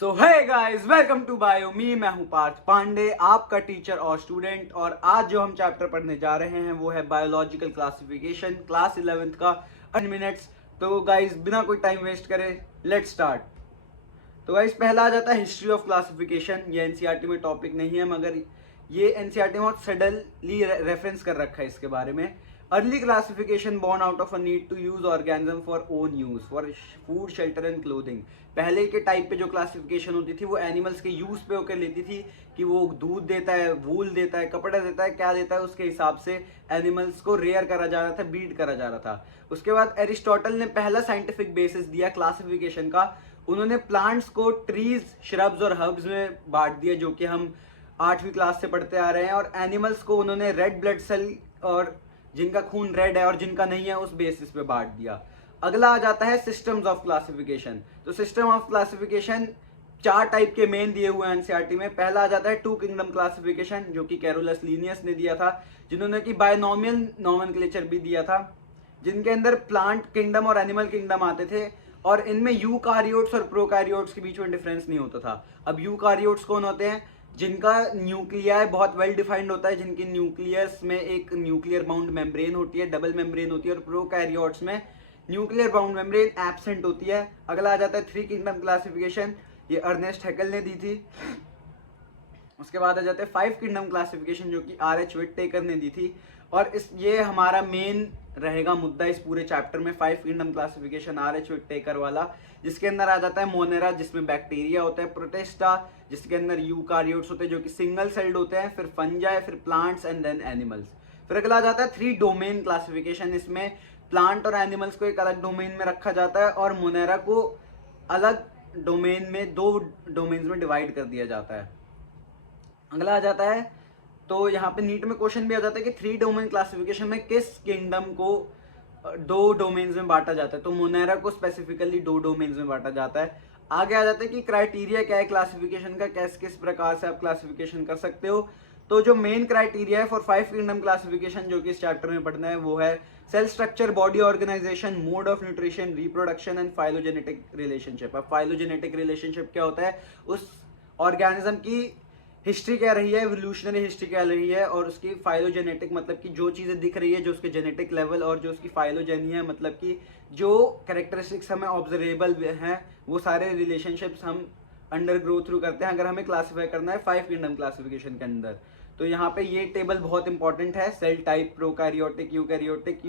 So hey guys, welcome to bio me. मैं हूं पार्थ पांडे, आपका टीचर और स्टूडेंट। और आज जो हम चैप्टर पढ़ने जा रहे हैं वो है बायोलॉजिकल क्लासिफिकेशन, क्लास 11th का 10 मिनट्स। तो गाइस बिना कोई टाइम वेस्ट करे लेट्स स्टार्ट। तो गाइस पहला आ जाता है हिस्ट्री ऑफ क्लासिफिकेशन। ये एनसीईआरटी में टॉपिक नहीं है, मगर ये एनसीईआरटी में बहुत सडनली रेफरेंस कर रखा है इसके बारे में। Early classification born out of a need to use organism for own use for food, shelter and clothing. पहले के टाइप पे जो क्लासिफिकेशन होती थी वो एनिमल्स के यूज पे होकर लेती थी कि वो दूध देता है, वूल देता है, कपड़ा देता है, क्या देता है, उसके हिसाब से एनिमल्स को रेयर करा जा रहा था, ब्रीड करा जा रहा था। उसके बाद एरिस्टोटल ने पहला साइंटिफिक बेसिस दिया क्लासिफिकेशन का। उन्होंने प्लांट्स को ट्रीज, श्रब्स और हर्ब्स में बांट दिया, जो कि हम 8वीं क्लास से पढ़ते आ रहे हैं। और एनिमल्स को उन्होंने रेड ब्लड सेल और जिनका खून रेड है और जिनका नहीं है उस बेसिस पे बांट दिया। अगला आ जाता है सिस्टम्स ऑफ क्लासिफिकेशन। तो सिस्टम ऑफ क्लासिफिकेशन 4 टाइप के मेन दिए हुए हैं एनसीईआरटी में। पहला आ जाता है टू किंगडम क्लासिफिकेशन, जो कि कैरोलस लीनियस ने दिया था, जिन्होंने कि बायनोमियल नोमेनक्लेचर भी दिया था, जिनके अंदर प्लांट किंगडम और एनिमल किंगडम आते थे। और इनमें यूकारियोट्स और प्रोकारियोट्स के बीच में डिफरेंस नहीं होता था। अब यूकारियोट्स कौन होते हैं? जिनका न्यूक्लियाई बहुत वेल डिफाइंड होता है, जिनकी न्यूक्लियस में एक न्यूक्लियर बाउंड मेम्ब्रेन होती है, डबल मेम्ब्रेन होती है। और प्रोकैरियोट्स में न्यूक्लियर बाउंड मेम्ब्रेन एब्सेंट होती है। अगला आ जाता है 3 किंगडम क्लासिफिकेशन, ये अर्नेस्ट हैकेल ने दी थी। उसके बाद आ जाते हैं 5 किंगडम क्लासिफिकेशन, जो कि RH विटटेकर ने दी थी। और ये हमारा मेन रहेगा मुद्दा इस पूरे चैप्टर में, 5 किंगडम क्लासिफिकेशन RH विटटेकर वाला, जिसके अंदर आ जाता है मोनेरा, जिसमें बैक्टीरिया होता है, प्रोटिस्टा, जिसके अंदर यूकारियोट्स होते हैं जो कि सिंगल सेल्ड होते हैं, फिर फंजाई, फिर प्लांट्स एंड देन एनिमल्स। फिर अगला आ जाता है 3 डोमेन क्लासिफिकेशन। इसमें प्लांट और एनिमल्स को एक अलग डोमेन में रखा जाता है और मोनेरा को अलग डोमेन में, 2 डोमेन्स में डिवाइड कर दिया जाता है। अगला आ जाता है, तो यहाँ पे नीट में क्वेश्चन भी आ जाता है कि 3 डोमेन क्लासिफिकेशन में किस किंगडम को 2 डोमेन्स में बांटा जाता है। तो मोनेरा को स्पेसिफिकली 2 डोमेन्स में बांटा जाता है। आगे आ जाता है कि क्राइटेरिया क्या है क्लासिफिकेशन का, किस प्रकार से आप क्लासिफिकेशन कर सकते हो। तो जो मेन क्राइटेरिया है फॉर 5 किंगडम क्लासिफिकेशन, जो कि इस चैप्टर में पढ़ना है, वो है cell structure, body organisation, mode of nutrition, reproduction and phylogenetic relationship. अब फाइलोजेनेटिक रिलेशनशिप क्या होता है? उस ऑर्गेनिज्म की हिस्ट्री क्या रही है, एवोल्यूशनरी हिस्ट्री क्या रही है, और उसकी फाइलोजेनेटिक मतलब कि जो चीज़ें दिख रही है, जो उसके जेनेटिक लेवल, और जो उसकी फाइलोजेनी है मतलब कि जो कैरेक्टरिस्टिक्स हमें ऑब्जर्वेबल हैं, वो सारे रिलेशनशिप्स हम अंडर ग्रो थ्रू करते हैं अगर हमें क्लासीफाई करना है 5 किंगडम क्लासिफिकेशन के अंदर। तो यहाँ पे ये टेबल बहुत इंपॉर्टेंट है। सेल टाइप, प्रोकैरियोटिक, यूकैरियोटिक,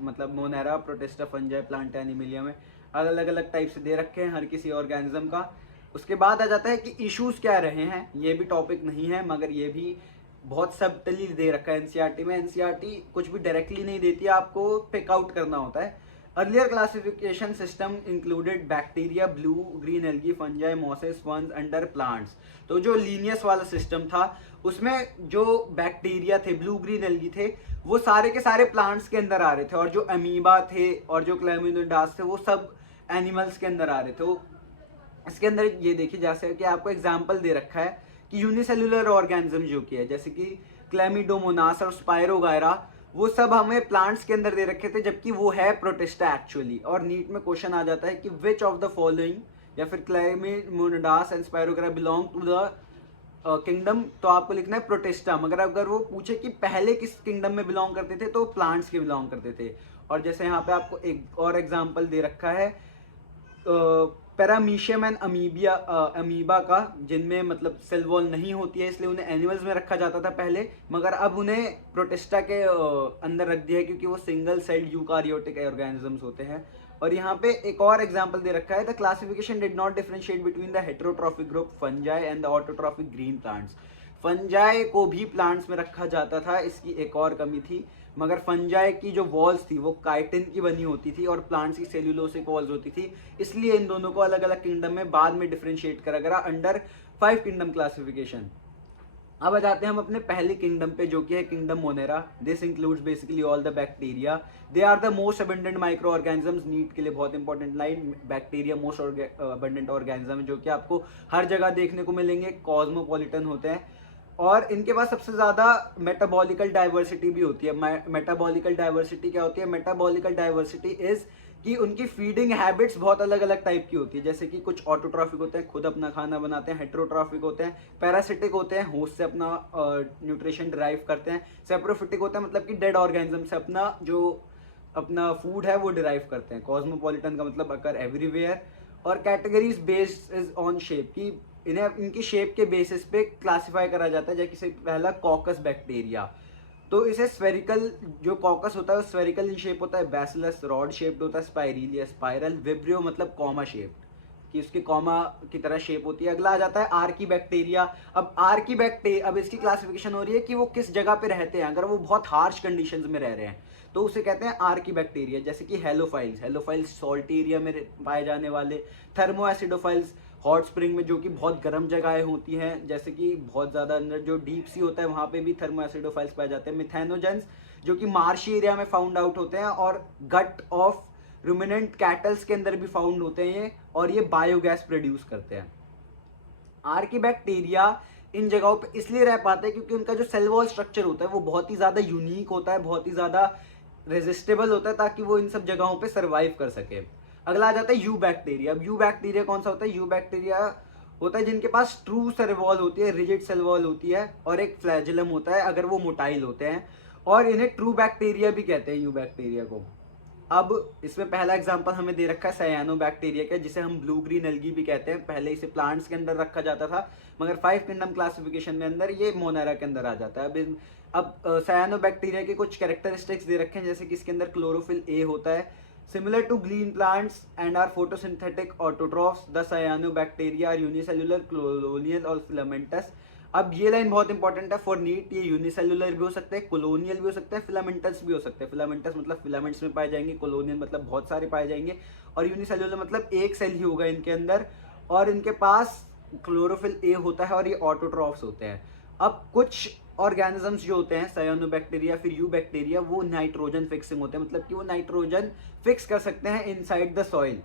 मतलब Monera, protista, fungi, plant, Animalia में अलग अलग टाइप से दे रखे हैं हर किसी ऑर्गेनिज्म का। उसके बाद आ जाता है कि इश्यूज क्या रहे हैं। ये भी टॉपिक नहीं है, मगर ये भी बहुत सबटली दे रखा है एनसीईआरटी में। एनसीईआरटी कुछ भी डायरेक्टली नहीं देती, आपको पिक आउट करना होता है। Earlier classification system included bacteria, blue green algae, fungi, mosses, ferns under plants. तो जो लीनियस वाला सिस्टम था उसमें जो बैक्टीरिया थे, ब्लू ग्रीन एल्गी थे, वो सारे के सारे प्लांट्स के अंदर आ रहे थे। और जो अमीबा थे और जो क्लैमिडोडास थे वो सब एनिमल्स के अंदर आ रहे थे। इसके अंदर ये देखिए, जैसे कि आपको एग्जांपल दे रखा है कि यूनिसेलुलर ऑर्गेनिज्म जो कि है, जैसे कि क्लैमिडोमोनास और स्पायरोगायरा, वो सब हमें प्लांट्स के अंदर दे रखे थे, जबकि वो है प्रोटिस्टा एक्चुअली। और नीट में क्वेश्चन आ जाता है कि विच ऑफ द फॉलोइंग, या फिर chlamydomonas and spirogyra belong to the kingdom, तो आपको लिखना है प्रोटिस्टा। मगर अगर वो पूछे कि पहले किस किंगडम में बिलोंग करते थे, तो प्लांट्स के बिलोंग करते थे। और जैसे यहाँ पे आपको एक और एग्जाम्पल दे रखा है पैरामीशियम एंड अमीबा का, जिनमें मतलब सेल वॉल नहीं होती है, इसलिए उन्हें एनिमल्स में रखा जाता था पहले, मगर अब उन्हें प्रोटिस्टा के अंदर रख दिया है, क्योंकि वो सिंगल सेल्ड यूकारियोटिक ऑर्गेनिजम्स होते हैं। और यहाँ पे एक और एग्जांपल दे रखा है, the classification did not differentiate between the heterotrophic group fungi and the autotrophic green plants. Fungi को भी प्लांट्स में रखा जाता था, इसकी एक और कमी थी। मगर फंजाई की जो वॉल्स थी वो काइटिन की बनी होती थी और प्लांट्स की सेल्यूलोसिक वॉल्स होती थी, इसलिए इन दोनों को अलग अलग किंगडम में बाद में डिफरेंशिएट करा गया अंडर 5 किंगडम क्लासिफिकेशन। अब आ जाते हैं हम अपने पहले किंगडम पे, जो कि है kingdom Monera. This includes basically all the bacteria, they are the most abundant micro organisms. NEET के लिए बहुत important line, bacteria most abundant organism है, जो कि आपको हर जगह देखने को मिलेंगे, कॉस्मोपॉलिटन होते हैं। और इनके पास सबसे ज्यादा मेटाबॉलिकल डाइवर्सिटी भी होती है। मेटाबॉलिकल डाइवर्सिटी क्या होती है? मेटाबॉलिकल डाइवर्सिटी इज कि उनकी फीडिंग हैबिट्स बहुत अलग अलग टाइप की होती है। जैसे कि कुछ ऑटोट्रॉफिक होते हैं, खुद अपना खाना बनाते हैं, हेटेरोट्रॉफिक होते हैं, पैरासिटिक होते हैं, होस्ट से अपना न्यूट्रिशन डिराइव करते हैं, सेप्रोफिटिक होते हैं मतलब कि डेड ऑर्गेनिज्म से अपना फूड है वो डिराइव करते हैं, कॉस्मोपॉलिटन का मतलब अकर एवरीवेयर। और categories based is on shape, कि इन्हें इनकी शेप के बेसिस पे क्लासिफाई करा जाता है। जैसे पहला कॉकस बैक्टीरिया, तो इसे स्फेरिकल, जो कॉकस होता है वो स्फेरिकल इन शेप होता है, बैसिलस रॉड शेप्ड होता है, स्पाइरिलिया स्पाइरल, विब्रियो मतलब कॉमा शेप्ड, कि उसके कॉमा की तरह शेप होती है। अगला आ जाता है आर्की बैक्टीरिया। अब इसकी क्लासिफिकेशन हो रही है कि वो किस जगह पे रहते हैं। अगर वो बहुत हार्श कंडीशंस में रह रहे हैं तो उसे कहते हैं आर्की बैक्टीरिया। जैसे कि हेलोफाइल्स सॉल्टी एरिया में पाए जाने वाले, थर्मो एसिडोफाइल्स हॉट स्प्रिंग में जो कि बहुत गर्म जगहें होती हैं, जैसे कि बहुत ज़्यादा अंदर जो डीप सी होता है वहाँ पे भी थर्मो एसिडोफाइल्स पाए जाते हैं। मिथेनोजेंस जो कि मार्शी एरिया में फाउंड आउट होते हैं और गट ऑफ रुमिनेंट कैटल्स के अंदर भी फाउंड होते हैं ये, और ये बायोगैस प्रोड्यूस करते हैं। आर्की बैक्टीरिया इन जगहों पे इसलिए रह पाते हैं क्योंकि उनका जो सेल वॉल स्ट्रक्चर होता है वो बहुत ही ज़्यादा यूनिक होता है, बहुत ही ज़्यादा रेजिस्टेबल होता है, ताकि वो इन सब जगहों पे सर्वाइव कर सके। अगला आ जाता है यू बैक्टीरिया। अब यू बैक्टीरिया कौन सा होता है? यू बैक्टीरिया होता है जिनके पास ट्रू सेल वॉल होती है, रिजिड सेल वॉल होती है, और एक फ्लैजिलम होता है अगर वो मोटाइल होते हैं, और इन्हें ट्रू बैक्टीरिया भी कहते हैं यू बैक्टीरिया को। अब इसमें पहला एग्जांपल हमें दे रखा है सायानो बैक्टीरिया का, जिसे हम ब्लू ग्रीन एल्गी भी कहते हैं। पहले इसे प्लांट्स के अंदर रखा जाता था, मगर 5 किंगडम क्लासिफिकेशन में अंदर ये मोनेरा के अंदर आ जाता है। अब सायानो बैक्टीरिया के कुछ कैरेक्टरिस्टिक्स दे रखे हैं, जैसे कि इसके अंदर क्लोरोफिल ए होता है, similar to green plants and are photosynthetic autotrophs. The cyanobacteria are unicellular, colonial और फिलामेंटस। अब ये लाइन बहुत इंपॉर्टेंट है फॉर नीट। ये यूनिसेल्युलर भी हो सकते हैं, कोलोनियल भी हो सकते हैं, फिलामेंटस भी हो सकते हैं। फिलामेंटस मतलब फिलामेंट्स में पाए जाएंगे, कोलोनियल मतलब बहुत सारे पाए जाएंगे, और यूनिसेल्युलर मतलब एक सेल ही होगा इनके अंदर, और इनके पास क्लोरोफिल ए होता है और ये ऑटोट्रॉफ्स होते हैं। अब कुछ ऑर्गेनिजम्स जो होते हैं सायानोबैक्टीरिया फिर यू बैक्टीरिया, वो नाइट्रोजन फिक्सिंग होते हैं, मतलब कि वो नाइट्रोजन फिक्स कर सकते हैं इनसाइड द सॉइल।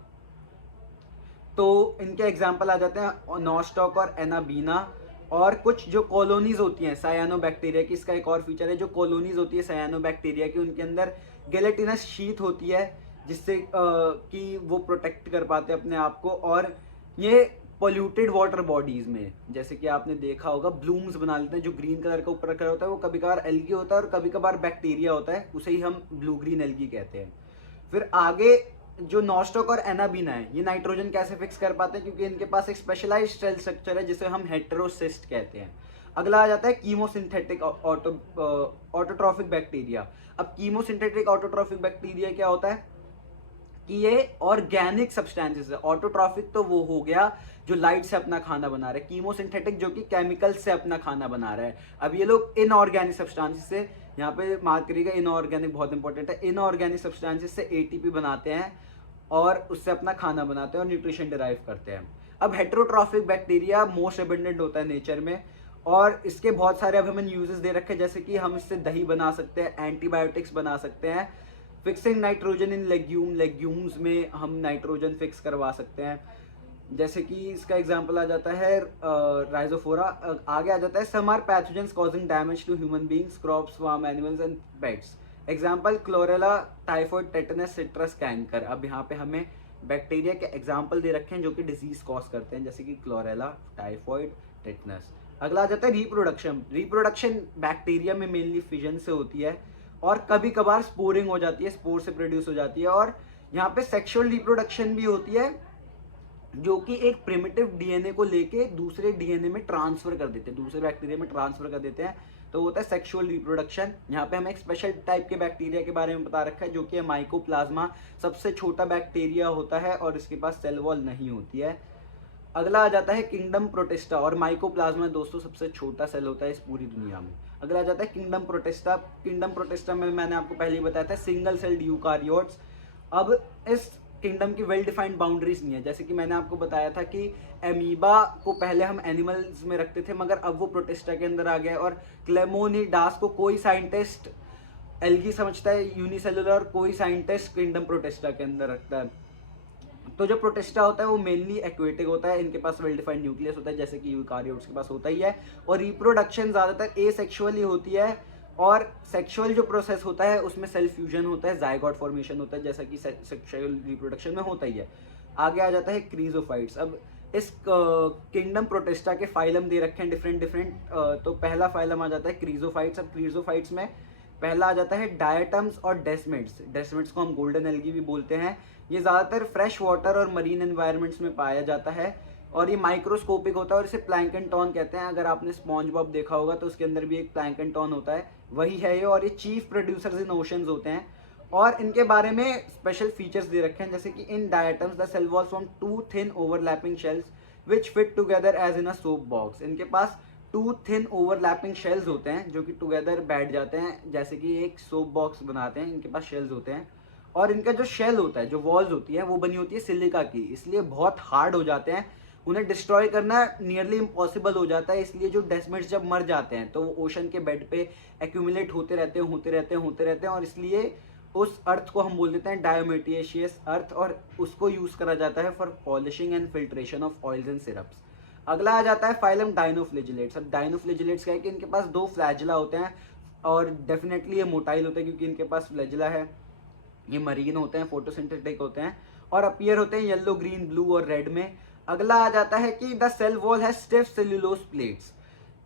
तो इनके एग्जाम्पल आ जाते हैं नॉस्टॉक और एनाबीना। और कुछ जो कॉलोनीज होती हैं सायानोबैक्टीरिया की, इसका एक और फीचर है, जो कॉलोनीज होती है सायानोबैक्टीरिया की, उनके अंदर गेलेटिनस शीट होती है, जिससे कि वो प्रोटेक्ट कर पाते हैं अपने आप को। और ये पोल्यूटेड वाटर बॉडीज में, जैसे कि आपने देखा होगा, ब्लूम्स बना लेते हैं। जो ग्रीन कलर का ऊपर रखा होता है वो कभी कभार एल्गी होता है और कभी कभार बैक्टीरिया होता है, उसे ही हम ब्लू ग्रीन एल्गी कहते हैं। फिर आगे जो नॉस्टॉक और एनाबीना है, ये नाइट्रोजन कैसे फिक्स कर पाते हैं? क्योंकि इनके पास एक स्पेशलाइज्ड सेल स्ट्रक्चर है जिसे हम हेटेरोसिस्ट कहते हैं। अगला आ जाता है कीमोसिंथेटिक ऑटोट्रॉफिक बैक्टीरिया। अब कीमोसिंथेटिक ऑटोट्रॉफिक बैक्टीरिया क्या होता है कि ये ऑर्गेनिक सब्सटेंसेस है। ऑटोट्रॉफिक तो वो हो गया जो लाइट से अपना खाना बना रहे, कीमोसिंथेटिक जो कि केमिकल से अपना खाना बना रहा है। अब ये लोग इनऑर्गेनिक सब्सटेंसेस से, यहाँ पे मार्क करिएगा, इनऑर्गेनिक बहुत इंपॉर्टेंट है, इनऑर्गेनिक सब्सटेंसेस से एटीपी बनाते हैं और उससे अपना खाना बनाते हैं और न्यूट्रिशन डिराइव करते हैं। अब हेटेरोट्रॉफिक बैक्टीरिया मोस्ट एबंडेंट होता है नेचर में, और इसके बहुत सारे अब हमें यूजेस दे रखे हैं, जैसे कि हम इससे दही बना सकते हैं, एंटीबायोटिक्स बना सकते हैं, फिक्सिंग नाइट्रोजन इन लेग्यूम्स में हम नाइट्रोजन फिक्स करवा सकते हैं। जैसे कि इसका एग्जांपल आ जाता है राइजोफोरा। आगे आ जाता है some are pathogens causing damage to human beings, crops, farm animals and pets. Example chlorella, typhoid, tetanus, citrus, canker. अब यहाँ पे हमें बैक्टीरिया के एग्जाम्पल दे रखे हैं जो कि डिजीज कॉज करते हैं, जैसे कि क्लोरेला, टाइफॉइड, टेटनस। अगला आ जाता है रिप्रोडक्शन बैक्टीरिया में मेनली फिजन से होती है और कभी कभार स्पोरिंग हो जाती है, स्पोर से प्रोड्यूस हो जाती है। और यहाँ पे सेक्सुअल रिप्रोडक्शन भी होती है, जो कि एक प्रिमिटिव डीएनए को लेके दूसरे डीएनए में ट्रांसफर कर देते हैं, दूसरे बैक्टीरिया में ट्रांसफर कर देते हैं, तो होता है सेक्सुअल रिप्रोडक्शन। यहाँ पे हमें एक स्पेशल टाइप के बैक्टीरिया के बारे में बता रखा है जो कि है माइकोप्लाज्मा। सबसे छोटा बैक्टीरिया होता है और इसके पास सेल वॉल नहीं होती है। अगला आ जाता है किंगडम प्रोटिस्टा, और माइकोप्लाज्मा दोस्तों सबसे छोटा सेल होता है इस पूरी दुनिया में। अगला आ जाता है किंगडम प्रोटिस्टा। किंगडम प्रोटिस्टा में मैंने आपको पहले ही बताया था सिंगल सेल्ड यूकारियोट्स। अब इस किंगडम की वेल डिफाइंड बाउंड्रीज नहीं है, जैसे कि मैंने आपको बताया था कि एमीबा को पहले हम एनिमल्स में रखते थे, मगर अब वो प्रोटिस्टा के अंदर आ गया। और क्लेमोनिडास को कोई साइंटिस्ट एल्गी समझता है यूनिसेलुलर, और कोई साइंटिस्ट किंगडम प्रोटिस्टा के अंदर रखता है। तो जो प्रोटिस्टा होता है वो मेनली एक्वेटिक होता है, इनके पास वेल डिफाइंड न्यूक्लियस होता है जैसे कि यूकारियोट्स के पास होता ही है। और रिप्रोडक्शन ज़्यादातर एसेक्सुअली होती है और सेक्सुअल जो प्रोसेस होता है उसमें सेल फ्यूजन होता है, जाइगोट फॉर्मेशन होता है, जैसा कि सेक्सुअल रिप्रोडक्शन में होता ही है। आगे आ जाता है क्रीजोफाइट्स। अब इस किंगडम प्रोटिस्टा के फाइलम दे रखे हैं डिफरेंट डिफरेंट। तो पहला फाइलम आ जाता है क्रीजोफाइट्स। अब क्रीजोफाइट्स में पहला आ जाता है डायटम्स और डेस्मिड्स। डेस्मिड्स को हम गोल्डन एल्गी भी बोलते हैं। ये ज़्यादातर फ्रेश वाटर और मरीन एनवायरनमेंट्स में पाया जाता है और ये माइक्रोस्कोपिक होता है और इसे प्लैंकटन कहते हैं। अगर आपने स्पॉन्ज बॉब देखा होगा तो उसके अंदर भी एक प्लैंकटन होता है, वही है ये। और ये चीफ प्रोड्यूसर्स इन ओशंस होते हैं और इनके बारे में स्पेशल फीचर्स दे रखे हैं, जैसे कि in diatoms the cell walls from two thin overlapping shells which fit together as in a soap box. इनके पास टू थिन ओवरलैपिंग शेल्स होते हैं जो कि टुगेदर बैठ जाते हैं, जैसे कि एक सोप बॉक्स बनाते हैं। इनके पास शेल्स होते हैं और इनका जो शेल होता है, जो वॉल्स होती है, वो बनी होती है सिलिका की, इसलिए बहुत हार्ड हो जाते हैं। उन्हें डिस्ट्रॉय करना नियरली इम्पॉसिबल हो जाता है। इसलिए जो डेस्मिड्स जब मर जाते हैं तो वो ओशन के बेड पे एक्यूमुलेट होते रहते हैं और इसलिए उस अर्थ को हम बोल देते हैं डायोमेटिशियस अर्थ और उसको यूज करा जाता है for polishing and filtration of oils and syrups. अगला आ जाता है फाइलम डाइनोफ्लेजिलेट्स। अब डाइनोफ्लेजिलेट्स क्या है कि इनके पास दो फ्लैजिला होते हैं और डेफिनेटली ये मोटाइल होते हैं क्योंकि इनके पास फ्लैजिला है। ये मरीन होते हैं, फोटोसिंथेटिक होते हैं और अपीयर होते हैं येलो, ग्रीन, ब्लू और रेड में। अगला आ जाता है कि द सेल वॉल है स्टिफ सेल्यूलोज प्लेट्स।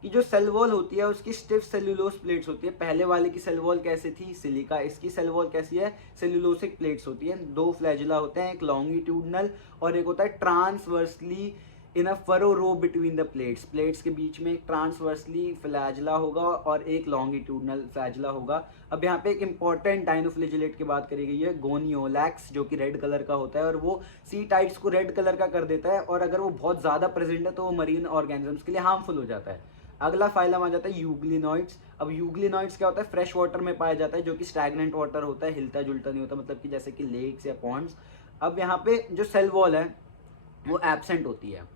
कि जो सेल वॉल होती है उसकी स्टिफ सेल्यूलोज प्लेट्स होती है। पहले वाले की सेल वॉल कैसी थी? सिलिका। इसकी सेल वॉल कैसी है? सेल्यूलोसिक प्लेट्स होती है। दो फ्लैजिला होते हैं, एक लॉन्गिट्यूडनल और एक होता है transversely in a furrow between the plates. Plates के बीच में एक ट्रांसवर्सली फ्लैजिला होगा और एक लॉन्गिट्यूडनल फ्लैजिला होगा। अब यहाँ पे एक इंपॉर्टेंट डाइनोफ्लेजिलेट की बात करी गई है, गोनियोलैक्स, जो कि रेड कलर का होता है और वो सी टाइट्स को रेड कलर का कर देता है और अगर वो बहुत ज़्यादा प्रेजेंट है तो वो मरीन ऑर्गेनिजम्स के लिए हार्मफुल हो जाता है। अगला फाइलम आ जाता है यूग्लिनॉइड्स। अब यूग्लिनॉइड्स क्या होता है? फ्रेश वाटर में पाया जाता है, जो कि स्टैग्नेंट वाटर होता है, हिलता जुलता नहीं होता, मतलब कि जैसे कि लेक्स या पॉन्ड्स। अब यहाँ पे जो सेल वॉल है वो एब्सेंट होती है।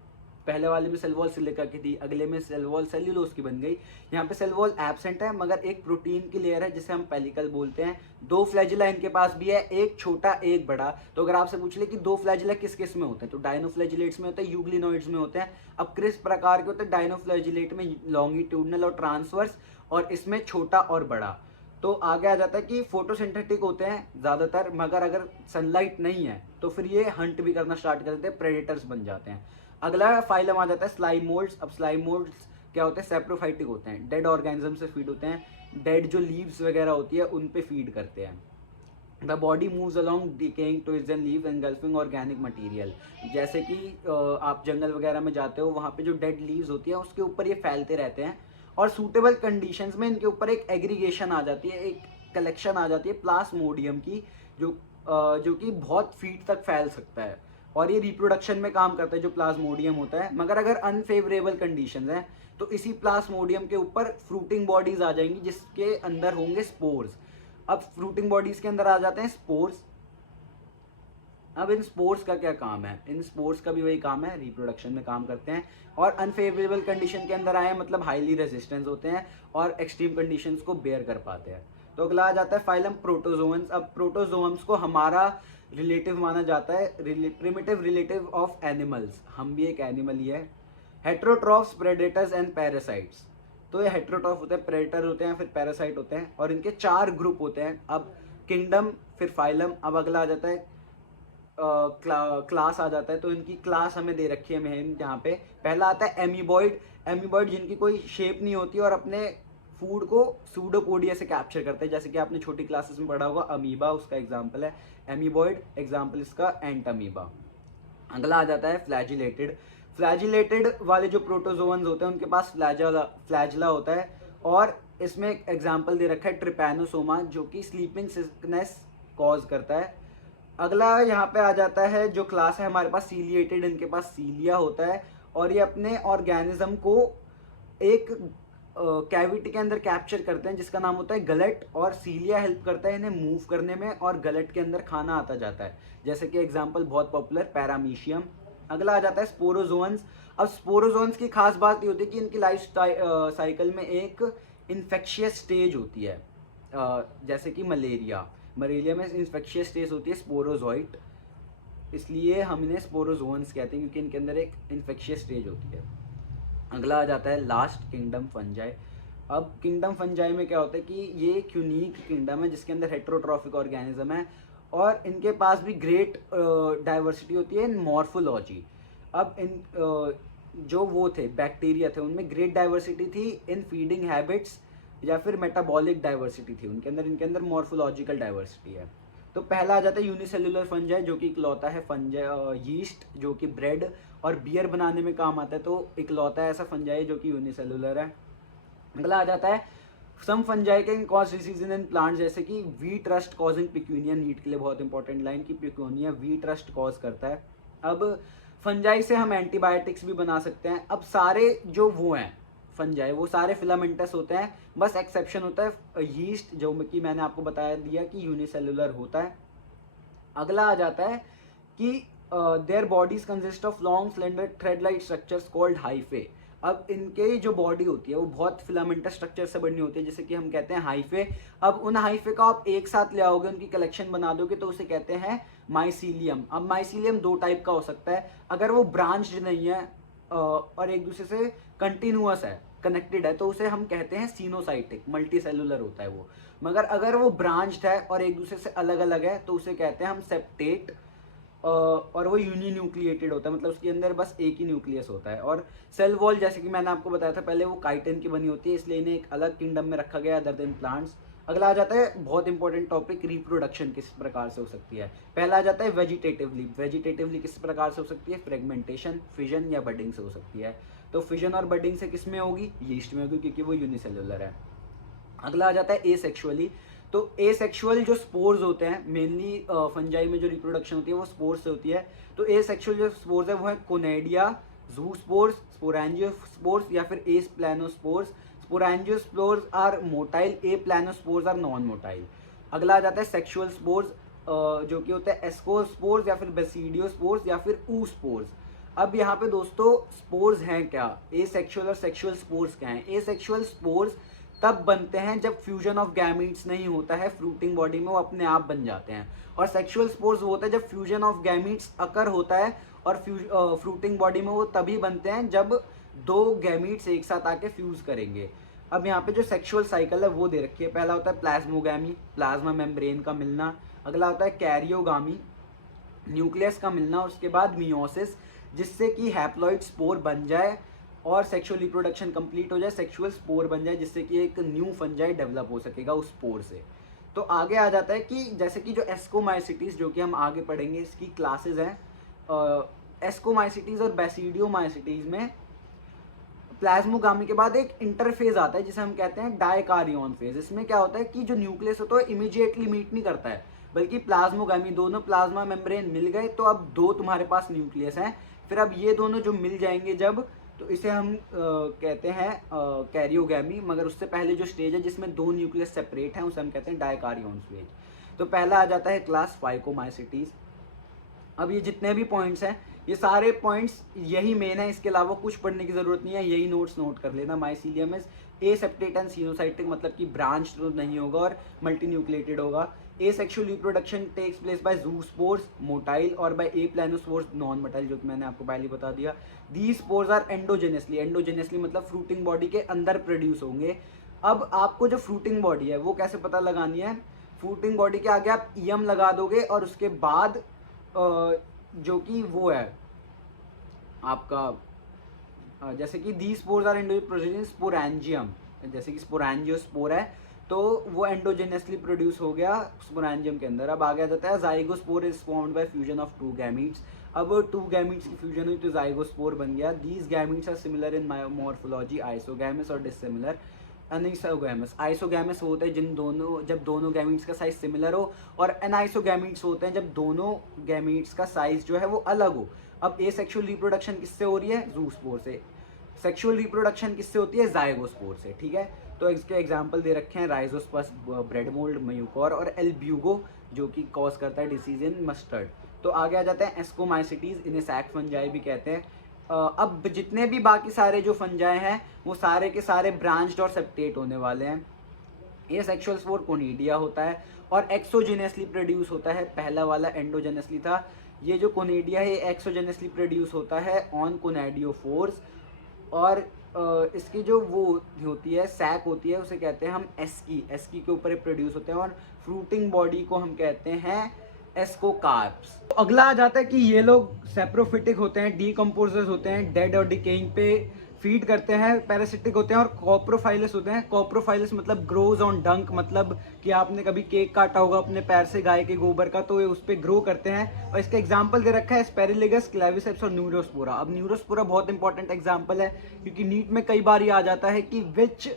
पहले वाले में सेल वॉल सिलिका की थी, अगले में सेल वॉल सेल्यूलोज की बन गई। यहाँ पे सेल वॉल एब्सेंट है मगर एक प्रोटीन की लेयर है जिसे हम पेलिकल बोलते हैं। दो फ्लैजिला इनके पास भी है, एक छोटा एक बड़ा। तो अगर आपसे पूछ ले कि दो फ्लैजिला किस किस में होते हैं तो डाइनोफ्लैजिलेट्स में होते हैं, यूग्लिनॉइड्स में होते हैं। अब किस प्रकार के होते हैं? डाइनोफ्लैजिलेट में लॉन्गिट्यूडनल और ट्रांसवर्स और इसमें छोटा और बड़ा। तो आगे आ जाता है कि फोटोसिंथेटिक होते हैं ज़्यादातर, मगर अगर सनलाइट नहीं है तो फिर ये हंट भी करना स्टार्ट कर देते हैं, प्रेडेटर्स बन जाते हैं। अगला फाइलम आ जाता है स्लाइम मोल्ड्स। अब स्लाइम मोल्ड्स क्या होते हैं? सेप्रोफाइटिक होते हैं, डेड ऑर्गेनिज्म से फीड होते हैं, डेड जो लीव्स वगैरह होती है उन पे फीड करते हैं। The body moves along decaying twist and leave engulfing organic material. जैसे कि आप जंगल वगैरह में जाते हो, वहाँ पे जो डेड लीव्स होती है उसके ऊपर ये फैलते रहते हैं और सूटेबल कंडीशंस में इनके ऊपर एक एग्रीगेशन आ जाती है, एक कलेक्शन आ जाती है प्लास्मोडियम की, जो कि बहुत फीट तक फैल सकता है और ये रिप्रोडक्शन में काम करता है, जो प्लाज्मोडियम होता है। मगर अगर अनफेवरेबल कंडीशंस हैं तो इसी प्लाज्मोडियम के ऊपर फ्रूटिंग बॉडीज आ जाएंगी जिसके अंदर होंगे स्पोर्स। अब फ्रूटिंग बॉडीज के अंदर आ जाते हैं स्पोर्स। अब इन स्पोर्स का क्या काम है? इन स्पोर्स का भी वही काम है, रिप्रोडक्शन में काम करते हैं और अनफेवरेबल कंडीशन के अंदर आए मतलब हाईली रेजिस्टेंस होते हैं और एक्सट्रीम कंडीशंस को बेयर कर पाते हैं। तो अगला आ जाता है फाइलम प्रोटोजोअन्स। अब प्रोटोजोअन्स को हमारा रिलेटिव माना जाता है, प्रिमिटिव रिलेटिव ऑफ एनिमल्स। हम भी एक एनिमल ही है। Heterotrophs, predators and parasites. तो ये हेट्रोट्रॉफ होते हैं, प्रेडेटर होते हैं, फिर पैरासाइट होते हैं और इनके चार ग्रुप होते हैं। अब किंगडम, फिर फाइलम, अब अगला आ जाता है क्लास आ जाता है। तो इनकी क्लास हमें दे रखी है मेन यहाँ पे। पहला आता है एमीबॉइड। एमीबॉइड जिनकी कोई शेप नहीं होती और अपने फूड को सूडोपोडिया से कैप्चर करते हैं, जैसे कि आपने छोटी क्लासेस में पढ़ा होगा, अमीबा उसका एग्जाम्पल है एमीबॉइड, एग्जाम्पल इसका एंट अमीबा। अगला आ जाता है फ्लैजिलेटेड। फ्लैजिलेटेड वाले जो प्रोटोजोअन्स होते हैं उनके पास फ्लैजिला होता है और इसमें एक एग्जाम्पल दे रखा है ट्रिपैनोसोमा, जो कि स्लीपिंग सिकनेस कॉज करता है। अगला यहाँ पे आ जाता है जो क्लास है हमारे पास सीलिएटेड। इनके पास सीलिया होता है और ये अपने ऑर्गेनिज्म को एक कैविटी के अंदर कैप्चर करते हैं जिसका नाम होता है गलेट, और सीलिया हेल्प करता है इन्हें मूव करने में और गलेट के अंदर खाना आता जाता है, जैसे कि एग्जांपल बहुत पॉपुलर पैरामीशियम। अगला आ जाता है स्पोरोजोन्स। अब स्पोरोजोन्स की खास बात ये होती है कि इनकी लाइफ साइकिल में एक इन्फेक्शियस स्टेज होती है, जैसे कि मलेरिया में इन्फेक्शियस स्टेज होती है स्पोरोजोइट, इसलिए हम इन्हें स्पोरोजोन्स कहते हैं क्योंकि इनके अंदर एक इन्फेक्शियस स्टेज होती है। अगला आ जाता है लास्ट किंगडम फंजाई। अब किंगडम फंजाई में क्या होता है कि ये एक यूनिक किंगडम है जिसके अंदर हेट्रोट्रॉफिक ऑर्गेनिज्म है और इनके पास भी ग्रेट डाइवर्सिटी होती है इन मॉर्फोलॉजी। अब इन जो वो थे बैक्टीरिया थे उनमें ग्रेट डाइवर्सिटी थी इन फीडिंग हैबिट्स या फिर मेटाबॉलिक डाइवर्सिटी थी उनके अंदर, इनके अंदर मॉर्फोलॉजिकल डाइवर्सिटी है। तो पहला आ जाता है यूनिसेलुलर फंजाई जो कि इकलौता है फंजाई यीस्ट जो कि ब्रेड और बियर बनाने में काम आता है, तो इकलौता है ऐसा फंजाई जो कि यूनिसेलुलर है। अगला आ जाता है some fungi can cause disease in plant, जैसे कि wheat rust causing puccinia, NEET के लिए बहुत इंपॉर्टेंट लाइन की पिक्यूनिया वीट रस्ट कॉज करता है। अब फंजाई से हम एंटीबायोटिक्स भी बना सकते हैं। अब सारे जो वो हैं फंजाई वो सारे फिलामेंटस होते हैं, बस एक्सेप्शन होता है यीस्ट जो कि मैंने आपको बताया दिया कि यूनिसेलुलर होता है। अगला आ जाता है कि their bodies consist of long slender thread like structures called hyphae. अब इनके जो बॉडी होती है वो बहुत फिलामेंटस स्ट्रक्चर से बनी होती है जैसे कि हम कहते हैं हाइफे। अब उन हाइफे का आप एक साथ ले आओगे उनकी कलेक्शन बना दोगे तो उसे कहते हैं माइसीलियम। अब माइसीलियम दो टाइप का हो सकता है, अगर वो ब्रांच्ड नहीं है और एक दूसरे से कंटिन्यूअस है कनेक्टेड है तो उसे हम कहते हैं सीनोसाइटिक, मल्टी सेलुलर होता है वो। मगर अगर वो ब्रांच्ड है और एक दूसरे से अलग अलग है तो उसे कहते हैं हम सेप्टेट और वो यूनिन्यूक्लिएटेड होता है, मतलब उसके अंदर बस एक ही न्यूक्लियस होता है। और सेल वॉल जैसे कि मैंने आपको बताया था पहले वो काइटिन की बनी होती है इसलिए इन्हें एक अलग किंगडम में रखा गया अदर देन प्लांट्स। अगला आ जाता है बहुत इंपॉर्टेंट टॉपिक रिप्रोडक्शन किस प्रकार से हो सकती है। पहला आ जाता है वेजिटेटिवली। वेजिटेटिवली किस प्रकार से हो सकती है, फ्रेगमेंटेशन, फिजन या बडिंग से हो सकती है। तो फिजन और बडिंग से किस में होगी, यीस्ट में होगी क्योंकि वो यूनिसेलुलर है। अगला आ जाता है एसेक्सुअली। तो एसेक्सुअल जो स्पोर्स होते हैं मेनली फंजाई में जो रिप्रोडक्शन होती है वो स्पोर्स से होती है। तो एसेक्सुअल जो स्पोर्स है वो है कोनेडिया, जूस्पोर्स, स्पोरेंजियोस्पोर्स या फिर aplanospores. Sporangiospores are motile, aplanospores are non motile. अगला आ जाता है सेक्सुअल स्पोर्स जो कि होता है एस्कोस्पोर्स या फिर बेसिडियोस्पोर्स या फिर ऊस्पोर्स। अब यहाँ पे दोस्तों स्पोर्स हैं क्या, एसेक्सुअल और सेक्सुअल स्पोर्स क्या हैं। एसेक्सुअल स्पोर्स तब बनते हैं जब फ्यूजन ऑफ गैमीट्स नहीं होता है फ्रूटिंग बॉडी में, वो अपने आप बन जाते हैं। और सेक्सुअल स्पोर्स वो होता है जब फ्यूजन ऑफ गैमीट्स अकर होता है और फ्रूटिंग बॉडी में वो तभी बनते हैं जब दो गैमीट्स एक साथ आके फ्यूज करेंगे। अब यहाँ पे जो सेक्सुअल साइकिल है वो दे रखी है। पहला होता है प्लाज्मोगैमी, प्लाज्मा मेम्ब्रेन का मिलना। अगला होता है कैरियोगामी, न्यूक्लियस का मिलना। और उसके बाद मियोसिस जिससे कि हैप्लॉइड स्पोर बन जाए और सेक्सुअल रिप्रोडक्शन कंप्लीट हो जाए, सेक्सुअल स्पोर बन जाए जिससे कि एक न्यू फंजाई डेवलप हो सकेगा उस स्पोर से। तो आगे आ जाता है कि जैसे कि जो एस्कोमाइसिटीज जो कि हम आगे पढ़ेंगे इसकी क्लासेस हैं। एस्कोमाइसिटीज और बेसिडियोमाइसिटीज में प्लाज्मोगामी के बाद एक इंटरफेज आता है जिसे हम कहते हैं डायकारियन फेज। इसमें क्या होता है कि जो न्यूक्लियस होता है इमीडिएटली मीट नहीं करता है बल्कि प्लाज्मोगामी दोनों प्लाज्मा मेम्ब्रेन मिल गए तो अब दो तुम्हारे पास न्यूक्लियस हैं, फिर अब ये दोनों जो मिल जाएंगे जब तो इसे हम कहते हैं कैरियोगैमी। मगर उससे पहले जो स्टेज है जिसमें दो न्यूक्लियस सेपरेट हैं उसे हम कहते हैं डायकारियन स्टेज। तो पहला आ जाता है क्लास फाइकोमाइसिटीज। अब ये जितने भी पॉइंट्स हैं ये सारे पॉइंट्स यही मेन है, इसके अलावा कुछ पढ़ने की जरूरत नहीं है, यही नोट्स नोट कर लेना। Mycelium is aseptate and coenocytic, मतलब कि ब्रांच तो नहीं होगा और मल्टी न्यूक्लिएटेड होगा। Asexual reproduction takes place by zoospores motile और by aplanospores non motile, जो कि मैंने आपको पहले बता दिया। These spores are endogenously, endogenously मतलब फ्रूटिंग बॉडी के अंदर प्रोड्यूस होंगे। अब आपको जो फ्रूटिंग बॉडी है वो कैसे पता लगानी है, फ्रूटिंग बॉडी के आगे आप ईएम लगा दोगे और उसके बाद जो कि वो है आपका जैसे कि दी स्पोर्स आर एंडोजेनस स्पोरेंजियम, जैसे कि स्पोरेंजियोस्पोर है तो वो एंडोजेनसली प्रोड्यूस हो गया स्पोरेंजियम के अंदर। अब आ गया जाता है zygospore is formed by fusion of two gametes. अब टू गैमीट्स की फ्यूजन हुई तो जाइगोस्पोर बन गया। These gametes are similar in morphology, isogamous और डिसिमिलर अनआइसोगैमस। आइसोगैमस होते हैं जिन दोनों जब दोनों गैमीट्स का साइज सिमिलर हो, और अनआइसोगैमीट्स होते हैं जब दोनों गैमीट्स का साइज जो है वो अलग हो। अब एसेक्सुअल रिप्रोडक्शन किससे हो रही है, जूस्पोर से। सेक्सुअल रिप्रोडक्शन किससे होती है, जाइगोस्पोर से। ठीक है, तो इसके एग्जांपल दे रखे हैं राइजोस्पर्स ब्रेड मोल्ड, म्यूकोर और एल्ब्यूगो जो कि कॉज करता है डिसीज इन मस्टर्ड। तो आगे आ जाते हैं एस्कोमाइसिटीज, इन्हें सैक फंजाई भी कहते हैं। अब जितने भी बाकी सारे जो फंजाई हैं वो सारे के सारे ब्रांच्ड और सेप्टेट होने वाले हैं। ये सेक्सुअल स्पोर कोनिडिया होता है और एक्सोजेनसली प्रोड्यूस होता है, पहला वाला एंडोजेनसली था। ये जो कोनिडिया है एक्सोजेनसली प्रोड्यूस होता है ऑन कोनेडियोफोर्स और इसकी जो वो होती है सैक होती है उसे कहते हैं हम एस्की के ऊपर प्रोड्यूस होते हैं, और फ्रूटिंग बॉडी को हम कहते हैं एस्कोकार्प्स। तो अगला आ जाता है कि ये लोग सेप्रोफिटिक होते हैं, डीकम्पोजर्स होते हैं, डेड और डिकेइंग पे फीड करते हैं, पैरासिटिक होते हैं, और कॉप्रोफाइलस होते हैं। कॉप्रोफाइलस मतलब ग्रोज ऑन डंक, मतलब कि आपने कभी केक काटा होगा अपने पैर से गाय के गोबर का, तो ये उस पर ग्रो करते हैं। और इसका एग्जाम्पल दे रखा है स्पेरिलिगस, क्लेविसेप्स और न्यूरोस्पोरा। अब न्यूरोस्पोरा बहुत इंपॉर्टेंट एग्जाम्पल है, क्योंकि नीट में कई बार ये आ जाता है कि which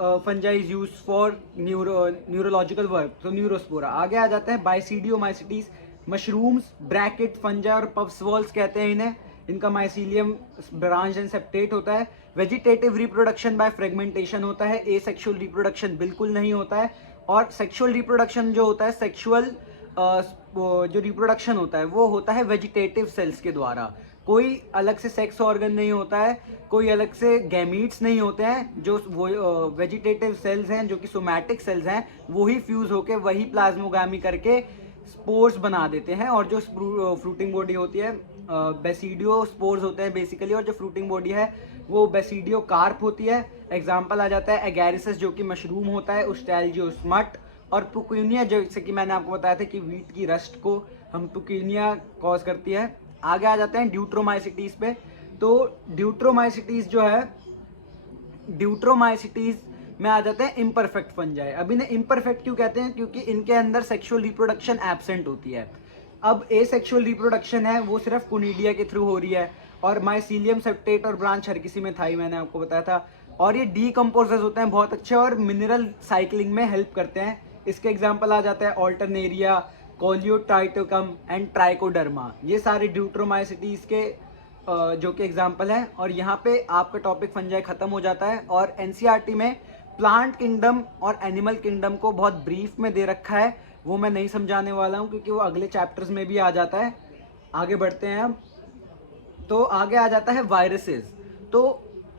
fungi is use for neurological work, तो न्यूरोस्पोरा। आगे आ जाता है बाइसीडियोमाइसिटीज, मशरूम्स, ब्रैकेट, फंजा और पफ्सवॉल्स कहते हैं इन्हें। इनका माइसीलियम ब्रांच एंड सेप्टेट होता है। वेजिटेटिव रिप्रोडक्शन बाय फ्रेगमेंटेशन होता है। एसेक्सुअल रिप्रोडक्शन बिल्कुल नहीं होता है। और सेक्सुअल रिप्रोडक्शन जो होता है, सेक्सुअल जो रिप्रोडक्शन होता है वो होता है वेजिटेटिव सेल्स के द्वारा। कोई अलग से सेक्स ऑर्गन नहीं होता है, कोई अलग से गैमीट्स नहीं होते हैं। जो वो वेजिटेटिव सेल्स हैं, जो कि सोमैटिक सेल्स हैं, वही फ्यूज होके वही प्लाज्मोगामी करके स्पोर्स बना देते हैं। और जो फ्रूटिंग बॉडी होती है, बेसिडियो स्पोर्स होते हैं बेसिकली, और जो फ्रूटिंग बॉडी है वो बेसिडियो कार्प होती है। एग्जाम्पल आ जाता है एगैरिसस जो कि मशरूम होता है, उस्टैल्जियोस्मट, और पुकिनिया जैसे कि मैंने आपको बताया था कि वीट की रस्ट को हम पुकिनिया कॉज करती है। आगे आ जाते हैं ड्यूट्रोमाइसिटीज पे। तो ड्यूट्रोमाइसिटीज जो है, ड्यूट्रोमाइसिटीज में आ जाते हैं इम्परफेक्ट फंजाई। अब इन्हें इम्परफेक्ट क्यों कहते हैं? क्योंकि इनके अंदर सेक्सुअल रिप्रोडक्शन एब्सेंट होती है। अब एसेक्सुअल रिप्रोडक्शन है वो सिर्फ कोनिडिया के थ्रू हो रही है, और माइसीलियम सेप्टेट और ब्रांच हर किसी में था ही, मैंने आपको बताया था। और ये डीकम्पोजर्स होते हैं बहुत अच्छे, और मिनरल साइक्लिंग में हेल्प करते हैं। इसके एग्जाम्पल आ जाता है ऑल्टरनेरिया, कोलियोटाइटोकम एंड ट्राइकोडर्मा। ये सारे ड्यूट्रोमाइसिटीज के जो कि एग्जाम्पल है। और यहाँ पे आपका टॉपिक फंजाई खत्म हो जाता है। और एनसीईआरटी में प्लांट किंगडम और एनिमल किंगडम को बहुत ब्रीफ में दे रखा है, वो मैं नहीं समझाने वाला हूँ क्योंकि वो अगले चैप्टर्स में भी आ जाता है। आगे बढ़ते हैं हम। तो आगे आ जाता है वायरसेस। तो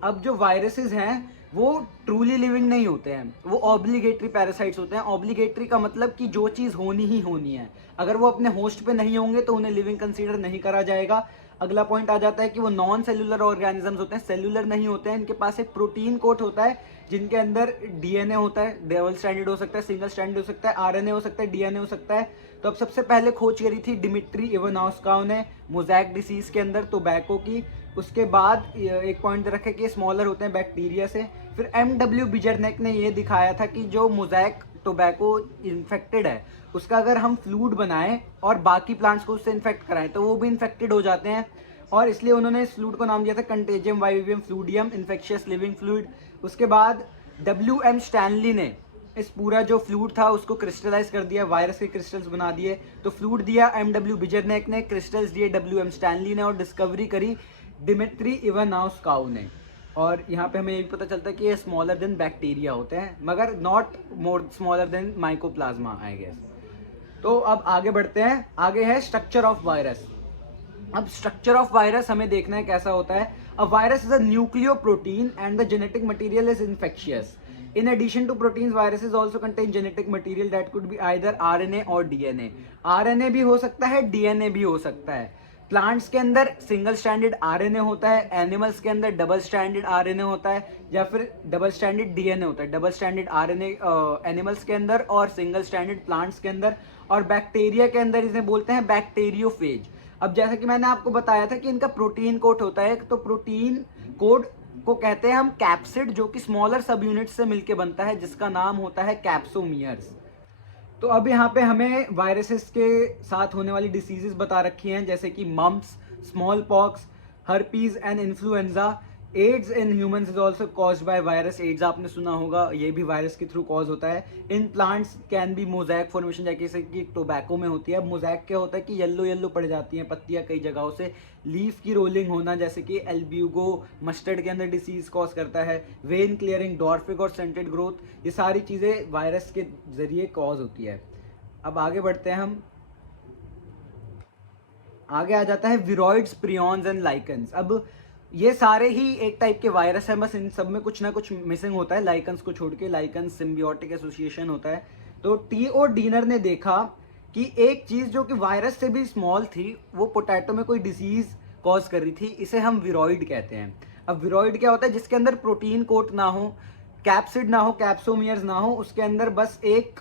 अब जो वायरसेस हैं वो ट्रूली लिविंग नहीं होते हैं, वो ऑब्लिगेटरी पैरासाइट्स होते हैं। ऑब्लिगेटरी का मतलब कि जो चीज़ होनी ही होनी है, अगर वो अपने होस्ट पे नहीं होंगे तो उन्हें लिविंग कंसीडर नहीं करा जाएगा। अगला पॉइंट आ जाता है कि वो नॉन सेल्यूलर ऑर्गेनिजम्स होते हैं, सेल्यूलर नहीं होते हैं। इनके पास एक प्रोटीन कोट होता है जिनके अंदर डीएनए होता है, डबल स्ट्रैंडेड हो सकता है, सिंगल स्ट्रैंडेड हो सकता है, आरएनए हो सकता है, डीएनए हो सकता है। तो अब सबसे पहले खोज करी थी डिमिट्री इवानोस्काउ ने मोज़ैक डिसीज के अंदर टोबैको की। उसके बाद एक पॉइंट रखा कि ये स्मॉलर होते हैं बैक्टीरिया से। फिर एमडब्ल्यू बिजरनेक ने ये दिखाया था कि जो मोज़ैक टोबैको इन्फेक्टेड है उसका अगर हम फ्लूइड बनाएं और बाकी प्लांट्स को उससे इन्फेक्ट कराएं तो वो भी इन्फेक्टेड हो जाते हैं, और इसलिए उन्होंने इस फ्लूइड को नाम दिया था contagium vivum fluidum infectious living fluid. उसके बाद WM स्टैनली ने इस पूरा जो फ्लूइड था उसको क्रिस्टलाइज कर दिया, वायरस के क्रिस्टल्स बना दिए। तो फ्लूइड दिया MW बिजरनेक ने, क्रिस्टल्स दिए WM स्टैनली ने, और डिस्कवरी करी डिमिट्री इवानोस्काउ ने। और यहाँ पे हमें ये भी पता चलता है कि ये स्मॉलर देन बैक्टीरिया होते हैं, मगर not more smaller than mycoplasma I guess. तो अब आगे बढ़ते हैं। आगे है स्ट्रक्चर ऑफ वायरस। अब स्ट्रक्चर ऑफ वायरस हमें देखना है कैसा होता है। A virus is a nucleoprotein and the genetic material is infectious. In addition to proteins, viruses also contain genetic material that could be either RNA और DNA. RNA भी हो सकता है, DNA भी हो सकता है। प्लांट्स के अंदर सिंगल स्टैंडर्ड RNA होता है, एनिमल्स के अंदर डबल स्टैंडर्ड RNA होता है, या फिर डबल स्टैंडर्ड DNA होता है। डबल स्टैंडर्ड RNA एनिमल्स के अंदर और सिंगल स्टैंडर्ड प्लांट्स के अंदर। और बैक्टीरिया के अंदर इसे बोलते हैं बैक्टीरियोफेज। अब जैसा कि मैंने आपको बताया था कि इनका प्रोटीन कोड होता है, तो प्रोटीन कोड को कहते हैं हम कैप्सिड, जो कि स्मॉलर सब यूनिट से मिलकर बनता है, जिसका नाम होता है कैप्सोमियर्स। तो अब यहाँ पे हमें वायरसेस के साथ होने वाली डिसीजेस बता रखी हैं, जैसे कि mumps, smallpox, herpes and influenza. AIDS in humans is also caused by virus. AIDS आपने सुना होगा, ये भी वायरस के थ्रू कॉज होता है। In plants can be mosaic formation, जैसे कि टोबैको में होती है। मोज़ैक क्या होता है कि येलो येलो पड़ जाती हैं पत्तियां कई जगहों से। लीफ की रोलिंग होना, जैसे कि एल्ब्यूगो मस्टर्ड के अंदर डिसीज कॉज करता है। वेन क्लियरिंग, डॉर्फिक और सेंटेड ग्रोथ, ये सारी चीज़ें वायरस के जरिए कॉज होती है। अब आगे बढ़ते हैं हम। आगे आ जाता है विरोइड्स, प्रियॉन्स एंड लाइकन्स। अब ये सारे ही एक टाइप के वायरस हैं, बस इन सब में कुछ ना कुछ मिसिंग होता है लाइकन्स को छोड़ के। लाइकन्स सिम्बियोटिक एसोसिएशन होता है। तो T.O. डीनर ने देखा कि एक चीज़ जो कि वायरस से भी स्मॉल थी वो पोटैटो में कोई डिसीज कॉज कर रही थी, इसे हम विरोइड कहते हैं। अब विरोइड क्या होता है? जिसके अंदर प्रोटीन कोट ना हो, कैप्सिड ना हो, कैप्सोमियर्स ना हो, उसके अंदर बस एक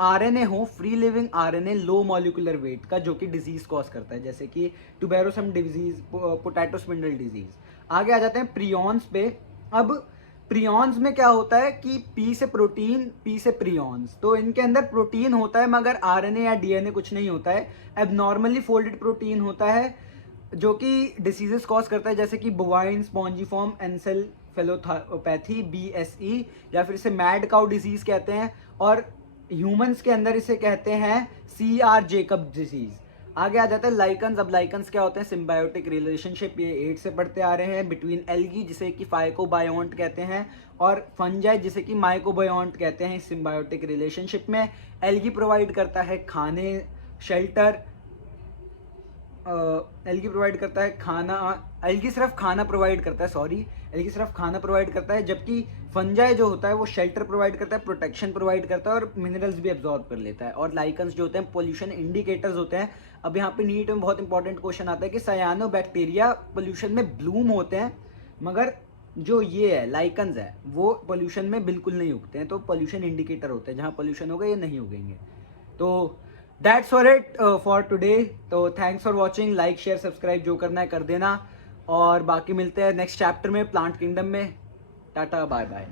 आरएनए हो, free living RNA low molecular weight का, जो कि डिजीज कॉज करता है, जैसे कि tuberosum disease, potato spindle disease. आगे आ जाते हैं प्रियॉन्स पे। अब प्रियॉन्स में क्या होता है कि पी से प्रोटीन, पी से प्रियॉन्स, तो इनके अंदर प्रोटीन होता है मगर आरएनए या डीएनए कुछ नहीं होता है। एबनॉर्मली फोल्डेड प्रोटीन होता है जो कि डिसीजेस कॉज करता है, जैसे कि बोवाइन स्पॉन्जीफॉर्म एंसेफेलोपैथी, बीएसई, या फिर इसे मैड काउ डिजीज कहते हैं, और ह्यूमंस के अंदर इसे कहते हैं सीआर जेकब डिजीज। आगे आ जाता है लाइकन्स। अब लाइकन्स क्या होते हैं? सिम्बायोटिक रिलेशनशिप, ये 8 से पढ़ते आ रहे हैं, बिटवीन एल्गी जिसे कि फाइकोबायोन्ट कहते हैं, और फंजाई जिसे कि माइकोबायोन्ट कहते हैं। सिम्बायोटिक रिलेशनशिप में एल्गी प्रोवाइड करता है खाने, शेल्टर, एल्गी प्रोवाइड करता है खाना, एल्गी सिर्फ खाना प्रोवाइड करता है, सॉरी, एल्गी सिर्फ खाना प्रोवाइड करता है, जबकि फंजाई जो होता है वो शेल्टर प्रोवाइड करता है, प्रोटेक्शन प्रोवाइड करता है, और मिनरल्स भी एब्जॉर्ब कर लेता है। और लाइकन्स जो होते हैं पोल्यूशन इंडिकेटर्स होते हैं। अब यहाँ पे नीट में बहुत इंपॉर्टेंट क्वेश्चन आता है कि सायानो बैक्टीरिया पोल्यूशन में ब्लूम होते हैं, मगर जो ये है लाइकन्स है वो पोल्यूशन में बिल्कुल नहीं उगते हैं, तो पोल्यूशन इंडिकेटर होते हैं, जहाँ पोल्यूशन होगा ये नहीं उगेंगे। तो that's for it for today. तो thanks for watching, like share subscribe जो करना है कर देना, और बाकी मिलते हैं नेक्स्ट चैप्टर में, प्लांट किंगडम में। Tata bye bye.